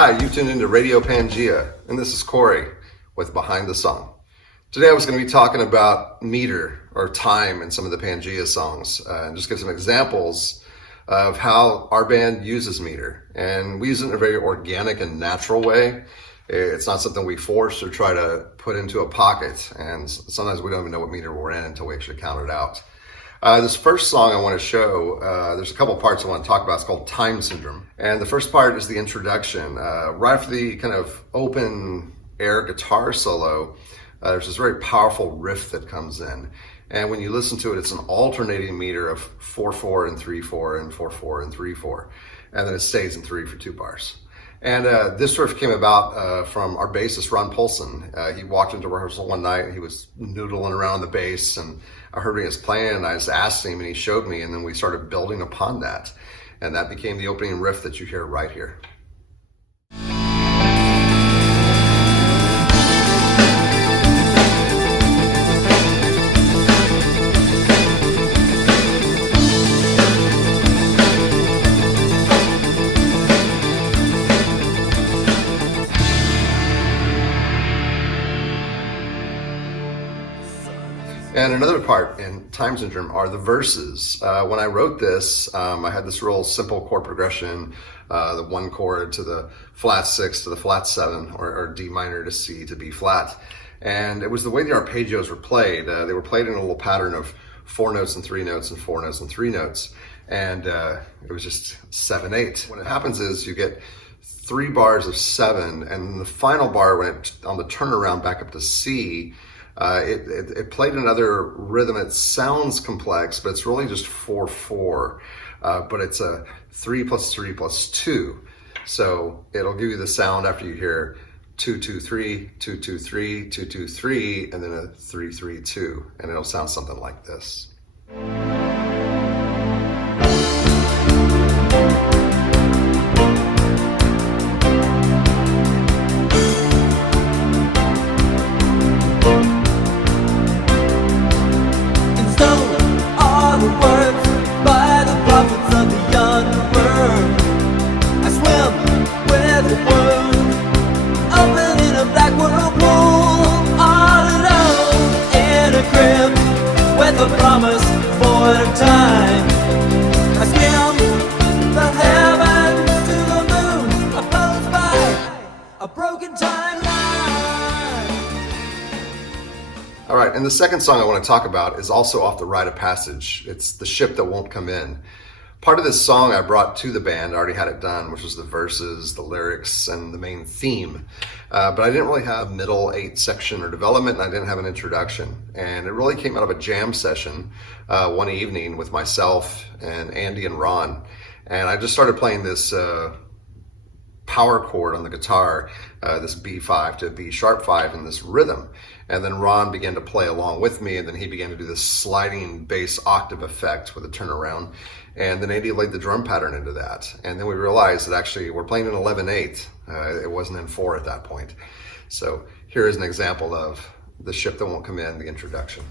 Hi, you've tuned into Radio Pangaea, and this is Corey with Behind the Song. Today I was going to be talking about meter or time in some of the Pangaea songs and just give some examples of how our band uses meter. And we use it in a very organic and natural way. It's not something we force or try to put into a pocket, and sometimes we don't even know what meter we're in until we actually count it out. This first song I want to show, there's a couple parts I want to talk about. It's called Time Syndrome. And the first part is the introduction. Right after the kind of open air guitar solo, there's this very powerful riff that comes in. And when you listen to it, it's an alternating meter of 4/4 and 3/4 and 4/4 and 3/4. And then it stays in 3 for 2 bars. And this riff came about from our bassist, Ron Polson. He walked into rehearsal one night and he was noodling around the bass, and I heard he was playing, and I just asked him and he showed me, and then we started building upon that. And that became the opening riff that you hear right here. And another part in Time Syndrome are the verses. When I wrote this, I had this real simple chord progression, the 1 chord to the flat 6 to the flat 7, or D minor to C to B flat. And it was the way the arpeggios were played. They were played in a little pattern of 4 notes and 3 notes and 4 notes and 3 notes. And it was just 7/8. What happens is you get 3 bars of 7, and the final bar, when it, on the turnaround back up to C, it played another rhythm. It sounds complex, but it's really just 4/4. But it's a 3 plus 3 plus 2. So it'll give you the sound after you hear 2-2-3, 2-2-3, 2-2-3, and then a 3-3-2, and it'll sound something like this. Promise for a time. I swim the heavens to the moon, opposed by a broken timeline. All right, and the second song I want to talk about is also off the Rite of Passage. It's The Ship That Won't Come In. Part of this song I brought to the band. I already had it done, which was the verses, the lyrics, and the main theme. But I didn't really have middle 8 section or development, and I didn't have an introduction. And it really came out of a jam session one evening with myself and Andy and Ron. And I just started playing this power chord on the guitar, this B5 to B sharp 5 in this rhythm. And then Ron began to play along with me, and then he began to do this sliding bass octave effect with a turnaround. And then Andy laid the drum pattern into that. And then we realized that actually we're playing in 11/8. It wasn't in 4 at that point. So here is an example of The Ship That Won't Come In, the introduction.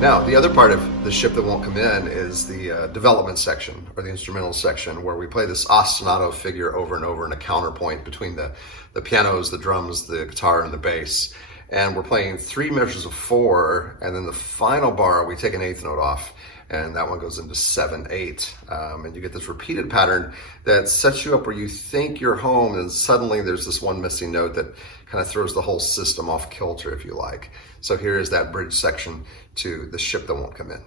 Now, the other part of The Ship That Won't Come In is the development section, or the instrumental section, where we play this ostinato figure over and over in a counterpoint between the pianos, the drums, the guitar, and the bass. And we're playing 3 measures of 4, and then the final bar, we take an 8th note off, and that one goes into 7/8. And you get this repeated pattern that sets you up where you think you're home, and suddenly there's this one missing note that kind of throws the whole system off kilter, if you like. So here is that bridge section to The Ship That Won't Come In.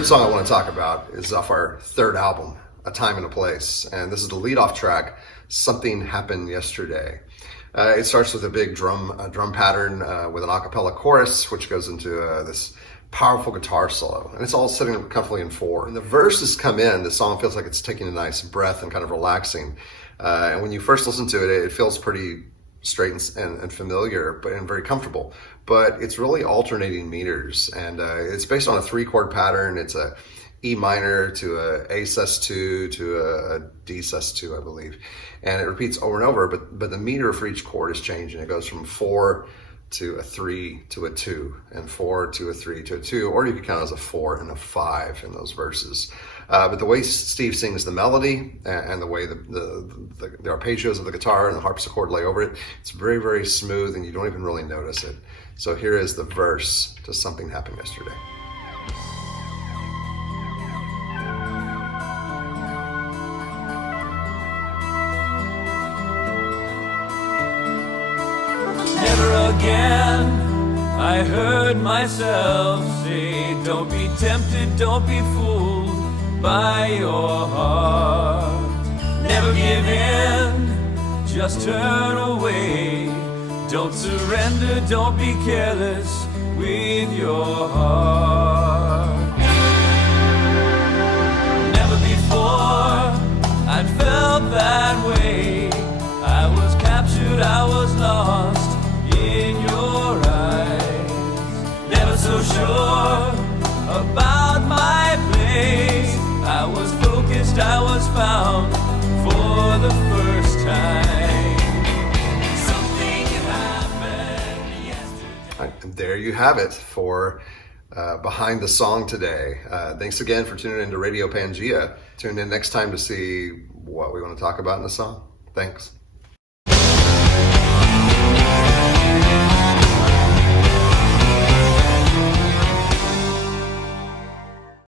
third song I want to talk about is off our third album, A Time and a Place. And this is the lead-off track, Something Happened Yesterday. It starts with a big drum pattern with an a cappella chorus, which goes into this powerful guitar solo. And it's all sitting comfortably in 4. And the verses come in, the song feels like it's taking a nice breath and kind of relaxing. And when you first listen to it, it feels pretty straight and familiar, and very comfortable. But it's really alternating meters, and it's based on a 3-chord pattern. It's a E minor to a sus2 to a D sus2, I believe, and it repeats over and over. But the meter for each chord is changing. It goes from 4 to a 3 to a 2, and 4 to a 3 to a 2, or you could count as a 4 and a 5 in those verses. But the way Steve sings the melody and the way the arpeggios of the guitar and the harpsichord lay over it, it's very, very smooth, and you don't even really notice it. So here is the verse to Something Happened Yesterday. Never again, I heard myself say, don't be tempted, don't be fooled by your heart. Never give in, just turn away. Don't surrender, don't be careless with your heart. Never before I'd felt that way. I was captured, I was lost in your eyes. Never so sure about my place. I was focused, I was found for the first time. Something happened yesterday. And there you have it for Behind the Song today. Thanks again for tuning into Radio Pangaea. Tune in next time to see what we want to talk about in the song. Thanks.